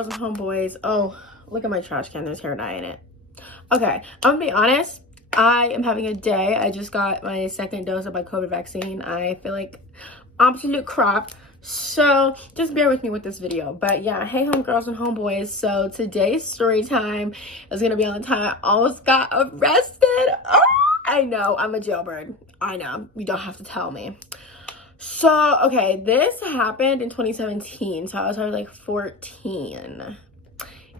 homegirls and homeboys. Oh, look at my trash can. There's hair dye in it. Okay, I'm gonna be honest. I am having a day. I just got my second dose of my COVID vaccine. I feel like absolute crap. So just bear with me with this video. But yeah, hey homegirls and homeboys. So today's story time is gonna be on the time I almost got arrested. Oh, I know, I'm a jailbird. I know, you don't have to tell me. So, okay, this happened in 2017. So I was probably like 14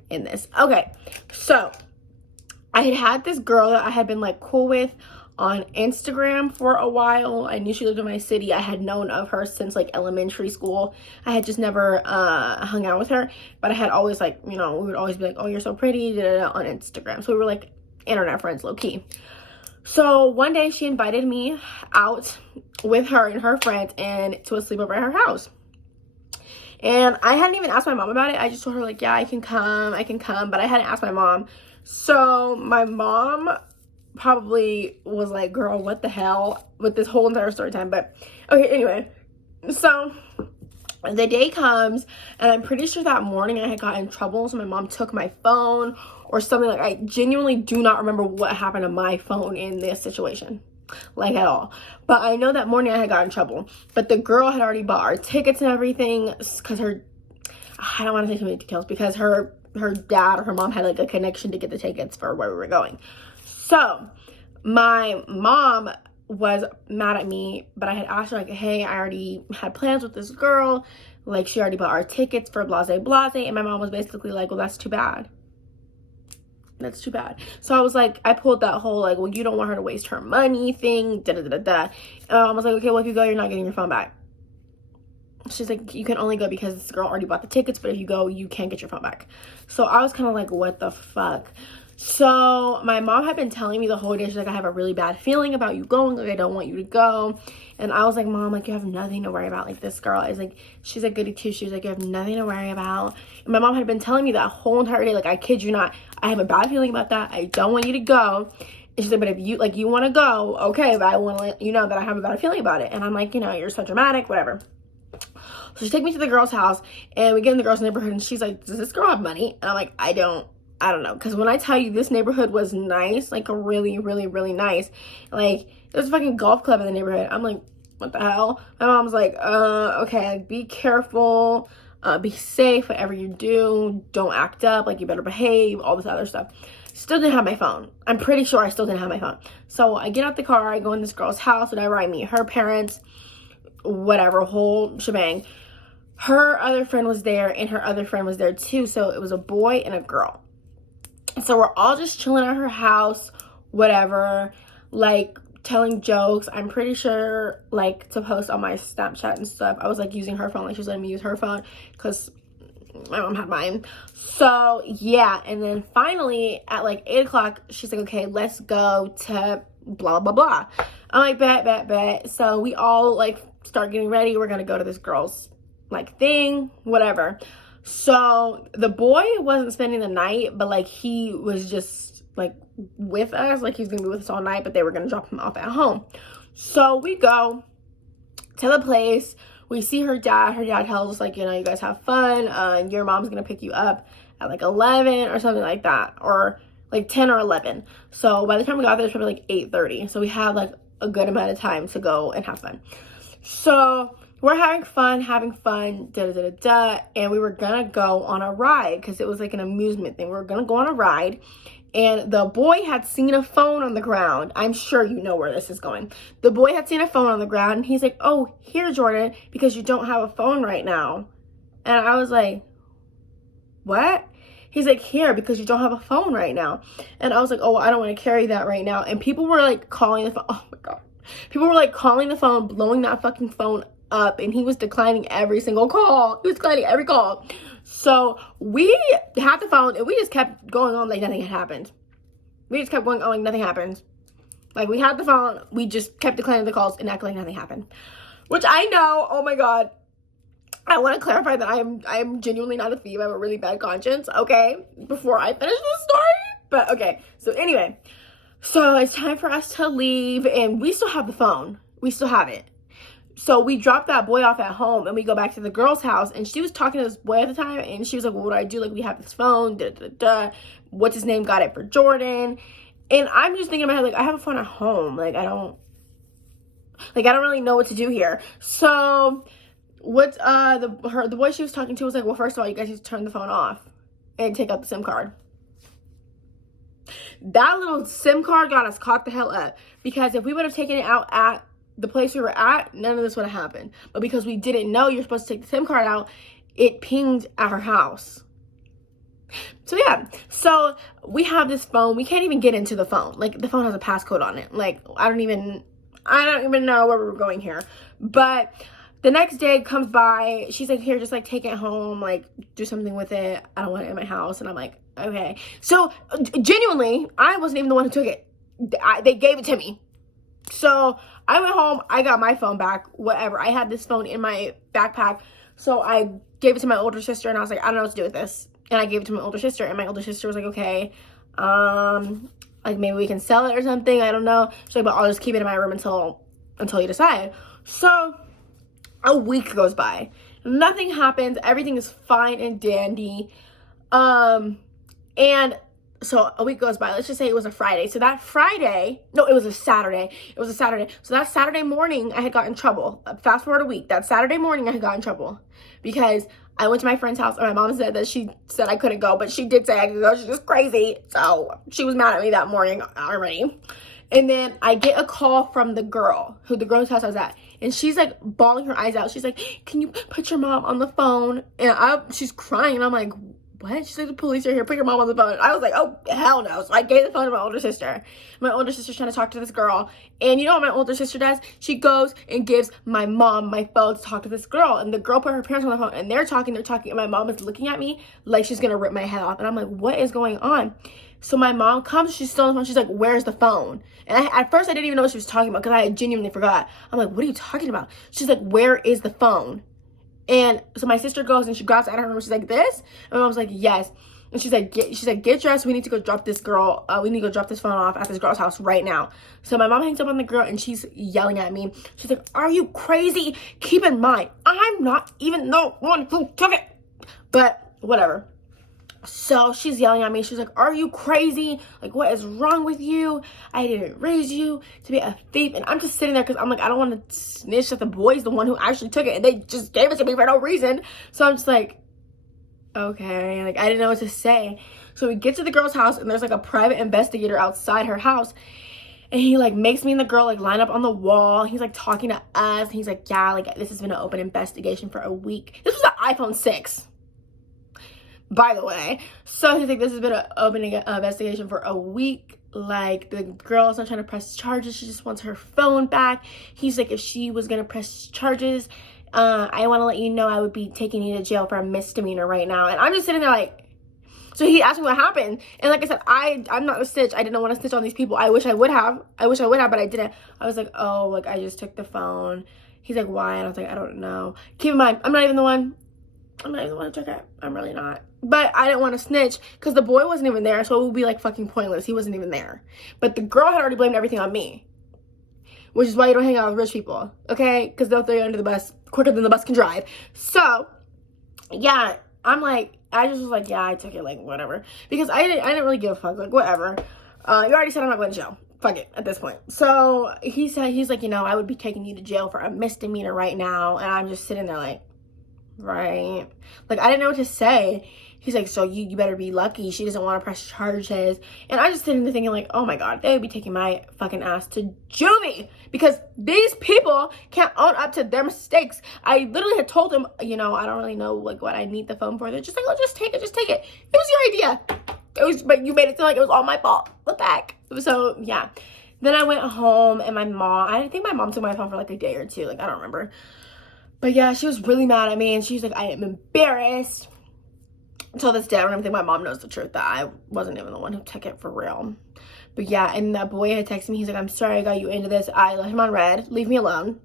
in this. Okay, so I had this girl that I had been like cool with on Instagram for a while. I knew she lived in my city. I had known of her since like elementary school. I had just never hung out with her, but I had always like, you know, we would always be like, oh, you're so pretty, da, da, da, on Instagram. So we were like internet friends, low key. So one day she invited me out with her and her friends and to a sleepover at her house. And I hadn't even asked my mom about it. I just told her like, yeah, I can come, but I hadn't asked my mom. So my mom probably was like, girl, what the hell with this whole entire story time. But okay, anyway, so the day comes and I'm pretty sure that morning I had gotten in trouble, so my mom took my phone or something. Like, I genuinely do not remember what happened to my phone in this situation, like at all. But I know that morning I had gotten in trouble, but the girl had already bought our tickets and everything, because I don't want to say too many details, because her dad or her mom had like a connection to get the tickets for where we were going. So my mom was mad at me, but I had asked her like, hey, I already had plans with this girl, like she already bought our tickets for blase blase. And my mom was basically like, well, that's too bad. That's too bad. So I was like, I pulled that whole like, well, you don't want her to waste her money thing, da da da da. And I was like, okay, well, if you go, you're not getting your phone back. She's like, you can only go because this girl already bought the tickets, but if you go, you can't get your phone back. So I was kind of like, what the fuck? So my mom had been telling me the whole day, she's like, I have a really bad feeling about you going, like I don't want you to go. And I was like, Mom, like you have nothing to worry about. Like this girl is like, she's like goody two shoes, like you have nothing to worry about. And my mom had been telling me that whole entire day, like I kid you not, I have a bad feeling about that, I don't want you to go. And she's like, but if you like, you want to go, okay, but I want to let you know that I have a bad feeling about it. And I'm like, you know, you're so dramatic, whatever. So she takes me to the girl's house and we get in the girl's neighborhood and she's like, does this girl have money? And I'm like, I don't know, because when I tell you this neighborhood was nice, like really, really, really nice, like there's a fucking golf club in the neighborhood. I'm like, what the hell? My mom's like, okay, like, be careful, be safe, whatever you do, don't act up, like you better behave, all this other stuff. Still didn't have my phone. I'm pretty sure I still didn't have my phone. So I get out the car, I go in this girl's house, whatever, I meet her parents, whatever, whole shebang. Her other friend was there and her other friend was there too, so it was a boy and a girl. So we're all just chilling at her house, whatever, like telling jokes. I'm pretty sure like to post on my Snapchat and stuff, I was like using her phone, like she was letting me use her phone because my mom had mine. So yeah, and then finally at like 8 o'clock, she's like, okay, let's go to blah, blah, blah. I'm like, bet. So we all like start getting ready. We're gonna go to this girl's like thing, whatever. So the boy wasn't spending the night, but like he was just like with us, like he's gonna be with us all night, but they were gonna drop him off at home. So we go to the place, we see her dad tells us like, you know, you guys have fun, your mom's gonna pick you up at like 11 or something like that, or like 10 or 11. So by the time we got there, it's probably like 8:30, so we had like a good amount of time to go and have fun. So we're having fun, and we were gonna go on a ride because it was like an amusement thing. We were gonna go on a ride, and the boy had seen a phone on the ground. I'm sure you know where this is going. The boy had seen a phone on the ground, and he's like, oh, here, Jordan, because you don't have a phone right now. And I was like, what? He's like, here, because you don't have a phone right now. And I was like, oh, I don't want to carry that right now. And people were like calling the phone. Oh my God. People were like calling the phone, blowing that fucking phone up, and he was declining every single call. He was declining every call. So we had the phone and we just kept going on like nothing had happened. We just kept going on like nothing happened. Like we had the phone, we just kept declining the calls and acting like nothing happened. Which I know, oh my God. I want to clarify that I'm genuinely not a thief. I have a really bad conscience, okay? Before I finish this story. But okay, so anyway. So it's time for us to leave and we still have the phone. We still have it. So we dropped that boy off at home and we go back to the girl's house, and she was talking to this boy at the time, and she was like, well, what do I do? Like, we have this phone, what's his name, got it for Jordan. And I'm just thinking in my head, like, I have a phone at home. Like, I don't really know what to do here. So what the boy she was talking to was like, well, first of all, you guys need to turn the phone off and take out the SIM card. That little SIM card got us caught the hell up, because if we would have taken it out at the place we were at, none of this would have happened. But because we didn't know you're supposed to take the SIM card out, it pinged at her house. So yeah, so we have this phone. We can't even get into the phone. Like, the phone has a passcode on it. Like, I don't even know where we're going here. But the next day comes by, she's like, here, just like take it home, like do something with it. I don't want it in my house. And I'm like, okay. So genuinely, I wasn't even the one who took it. They gave it to me. So I went home, I got my phone back, whatever. I had this phone in my backpack. So I gave it to my older sister, and I was like, I don't know what to do with this. And I gave it to my older sister, and my older sister was like, okay, like maybe we can sell it or something. I don't know. She's like, but I'll just keep it in my room until you decide. So a week goes by. Nothing happens. Everything is fine and dandy. And so a week goes by. Let's just say it was a Friday. So that Friday, no, it was a Saturday. It was a Saturday. So that Saturday morning, I had gotten in trouble. Fast forward a week. That Saturday morning, I had gotten in trouble because I went to my friend's house, and my mom said that she said I couldn't go, but she did say I could go. She's just crazy. So she was mad at me that morning already. And then I get a call from the girl, the girl's house I was at. And she's like bawling her eyes out. She's like, can you put your mom on the phone? And she's crying. And I'm like, what? She's like, the police are here. Put your mom on the phone. I was like, oh, hell no. So I gave the phone to my older sister. My older sister's trying to talk to this girl. And you know what my older sister does? She goes and gives my mom my phone to talk to this girl. And the girl put her parents on the phone. And they're talking. And my mom is looking at me like she's going to rip my head off. And I'm like, what is going on? So my mom comes. She's still on the phone. She's like, where's the phone? And at first, I didn't even know what she was talking about because I had genuinely forgot. I'm like, what are you talking about? She's like, where is the phone? And so my sister goes and she grabs out of her room. She's like, this? And my mom's like, yes. And she's like, get dressed. We need to go drop this girl. We need to go drop this phone off at this girl's house right now. So my mom hangs up on the girl and she's yelling at me. She's like, are you crazy? Keep in mind, I'm not even the one who took it. But whatever. So she's yelling at me. She's like, are you crazy? Like, what is wrong with you? I didn't raise you to be a thief. And I'm just sitting there because I'm like, I don't want to snitch that the boy's the one who actually took it. And they just gave it to me for no reason. So I'm just like, okay. Like, I didn't know what to say. So we get to the girl's house, and there's like a private investigator outside her house. And he like makes me and the girl like line up on the wall. He's like talking to us. And he's like, yeah, like this has been an open investigation for a week. This was an iPhone 6. By the way. So he's like, this has been an open investigation for a week. Like, the girl's not trying to press charges. She just wants her phone back. He's like, if she was going to press charges, I want to let you know I would be taking you to jail for a misdemeanor right now. And I'm just sitting there like, so he asked me what happened. And like I said, I'm not a snitch. I didn't want to snitch on these people. I wish I would have, but I didn't. I was like, oh, like I just took the phone. He's like, why? And I was like, I don't know. Keep in mind, I'm not even the one who took it. I'm really not. But I didn't want to snitch because the boy wasn't even there, so it would be like fucking pointless. He wasn't even there. But the girl had already blamed everything on me, which is why you don't hang out with rich people, okay? Because they'll throw you under the bus quicker than the bus can drive. So, yeah, I'm like, I just was like, yeah, I took it, like, whatever. Because I didn't really give a fuck, like, whatever. You already said I'm not going to jail. Fuck it, at this point. So, he's like, you know, I would be taking you to jail for a misdemeanor right now. And I'm just sitting there like, right. Like, I didn't know what to say. He's like, so you better be lucky she doesn't want to press charges. And I just sitting there thinking like, oh my God, they would be taking my fucking ass to juvie because these people can't own up to their mistakes. I literally had told them, you know, I don't really know like what I need the phone for. They're just like, oh, just take it. It was your idea. But you made it seem like it was all my fault. What the heck? So yeah. Then I went home and I think my mom took my phone for like a day or two. Like, I don't remember. But yeah, she was really mad at me and she's like, I am embarrassed. Until this day, I don't even think my mom knows the truth that I wasn't even the one who took it for real. But yeah, and that boy had texted me. He's like, I'm sorry I got you into this. I left him on red. Leave me alone.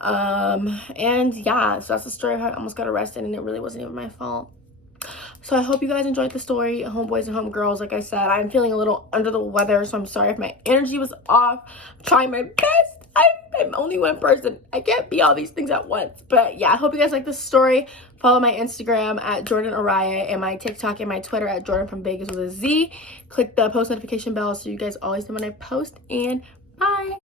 And yeah, so that's the story of how I almost got arrested and it really wasn't even my fault. So I hope you guys enjoyed the story, homeboys and homegirls. Like I said, I'm feeling a little under the weather, so I'm sorry if my energy was off. I'm trying my best. I'm I'm only one person. I can't be all these things at once. But yeah, I hope you guys like this story. Follow my Instagram at jordanairiyah and my TikTok and my Twitter at Jordan from Vegas with a Z. Click the post notification bell so you guys always know when I post, and bye.